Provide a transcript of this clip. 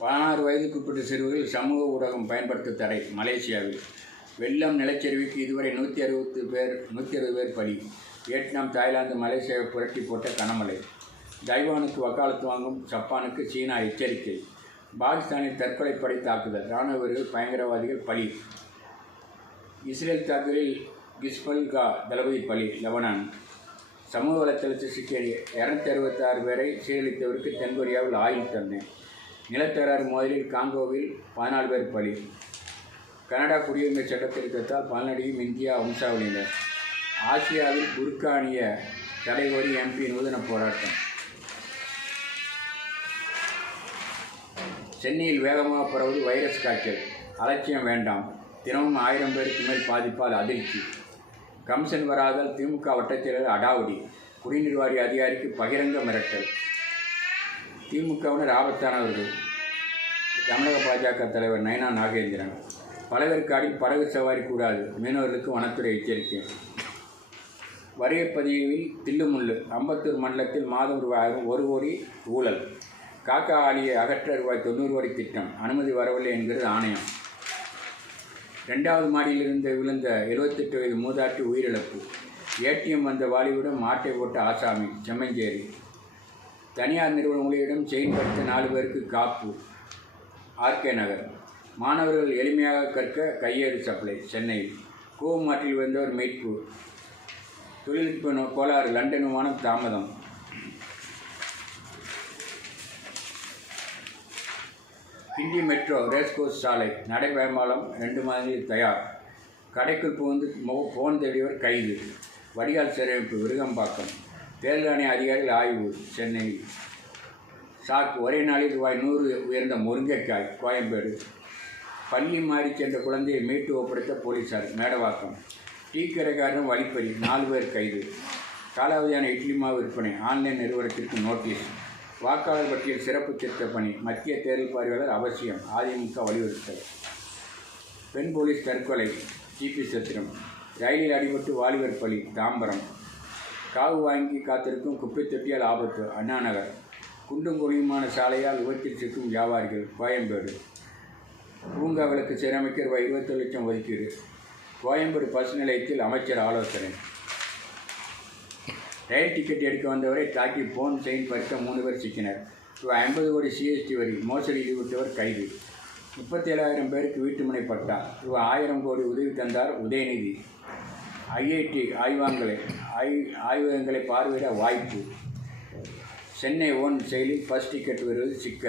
16 வயதுக்குட்பட்ட சிறுவர்கள் சமூக ஊடகம் பயன்படுத்த தடை. மலேசியாவில் வெள்ளம், நிலச்சரிவுக்கு இதுவரை 160 பேர் பலி. வியட்நாம், தாய்லாந்து, மலேசியாவை புரட்டி போட்ட கனமழை. தைவானுக்கு வக்காலத்து வாங்கும் ஜப்பானுக்கு சீனா எச்சரிக்கை. பாகிஸ்தானில் தற்கொலைப்படை தாக்குதல், இராணுவ வீரர்கள் பயங்கரவாதிகள் பலி. இஸ்ரேல் தாக்குதலில் கிஸ்பல்கா தளபதி பலி. லெபனான் சமூக வலைத்தளத்தில் சிக்கிய 266 பேரை சீரழித்தவருக்கு தென்கொரியாவில் ஆயுள் தண்டனை. நிலத்தகராறு மோதலில் காங்கோவில் 14 பேர் பலி. கனடா குடியுரிமை சட்டத்திருத்தத்தால் பலனடையும் இந்தியா வம்சாவளியினர். ஆசியாவில் புர்கா அணிய தடை கோரி MP நூதன போராட்டம். சென்னையில் வேகமாக பரவுவது வைரஸ் காய்ச்சல், அலட்சியம் வேண்டாம். தினமும் 1000 பேருக்கு மேல் பாதிப்பால் அதிர்ச்சி. கமிஷன் வராதால் திமுக வட்டச்செயலர் அடாவடி. குடிநீர் வாரிய அதிகாரிக்கு பகிரங்க மிரட்டல். திமுகவினர் ஆபத்தானவர்கள். தமிழக பாஜக தலைவர் நயனா நாகேந்திரன். பழவேற்காடில் படகு சவாரி கூடாது, மீனவர்களுக்கு வனத்துறை எச்சரிக்கை. வரியப்பதிவில் தில்லுமுள்ளு. அம்பத்தூர் மண்டலத்தில் மாதம் ரூபாய் 1 கோடி ஊழல். காக்கா ஆலியை அகற்ற ரூபாய் 90 கோடி திட்டம், அனுமதி வரவில்லை என்கிறது ஆணையம். 2வது மாடியிலிருந்து விழுந்த 78 வயது மூதாட்டி உயிரிழப்பு. ATM வந்த வாலிபுடன் மாட்டை போட்ட ஆசாமி. செம்மஞ்சேரி தனியார் நிறுவன ஊழியரிடம் செயின் பறித்த 4 பேருக்கு காப்பு. RK நகர் மாணவர்கள் எளிமையாக கற்க கையேறு சப்ளை. சென்னையில் கூவமாற்றில் விழுந்தவர் மீட்பு. தொழில்நுட்ப கோளாறு, லண்டன் விமானம் தாமதம். கிண்டி மெட்ரோ ரேஸ்கோர்ஸ் சாலை நடைபயமாலம் 2 மாதங்களில் தயார். கடைக்குள் புகுந்து போன் தேடியவர் கைது. வடிகால் சீரமைப்பு. விருகம்பாக்கம் தேர்தல் ஆணைய அதிகாரிகள் ஆய்வு. சென்னையில் சாக், ஒரே நாளில் ரூபாய் 100 உயர்ந்த முருங்கைக்காய். கோயம்பேடு பள்ளி மாறி சென்ற குழந்தையை மீட்டு ஒப்படைத்த போலீசார். மேடவாக்கம் டீ கடைக்காரரும் வழிப்பறி, 4 பேர் கைது. காலாவதியான இட்லி மாவு விற்பனை, ஆன்லைன் நிறுவனத்திற்கு நோட்டீஸ். வாக்காளர் பட்டியல் சிறப்பு திருத்த பணி, மத்திய தேர்தல் பார்வையாளர் அவசியம். அதிமுக வலியுறுத்தல். பெண் போலீஸ் தற்கொலை. GP சத்திரம் ரயிலில் அடிபட்டு வாலிபர் பலி. தாம்பரம் காவு வாங்கி காத்திருக்கும் குப்பை தொட்டியால் ஆபத்து. அண்ணா நகர் குண்டும் குழியுமான சாலையால் விபத்தில் சிக்கும் வியாபாரிகள். கோயம்பேடு பூங்கா விளக்கு சீரமைக்க ரூபாய் 20 லட்சம் ஒதுக்கீடு. கோயம்பேடு பஸ் நிலையத்தில் அமைச்சர் ஆலோசனை. ரயில் டிக்கெட் எடுக்க வந்தவரை தாக்கி போன் செயின் பறித்த 3 பேர் சிக்கினர். ரூபாய் 50 கோடி GST வரி மோசடி ஈடுபட்டவர் கைது. 37,000 பேருக்கு வீட்டுமனை பட்டா. ரூபாய் 1000 கோடி உதவி தந்தார் உதயநிதி. IIT ஆய்வகங்களை பார்வையிட வாய்ப்பு. சென்னை ONE செயலில் பஸ் டிக்கெட் வருவது சிக்கல்.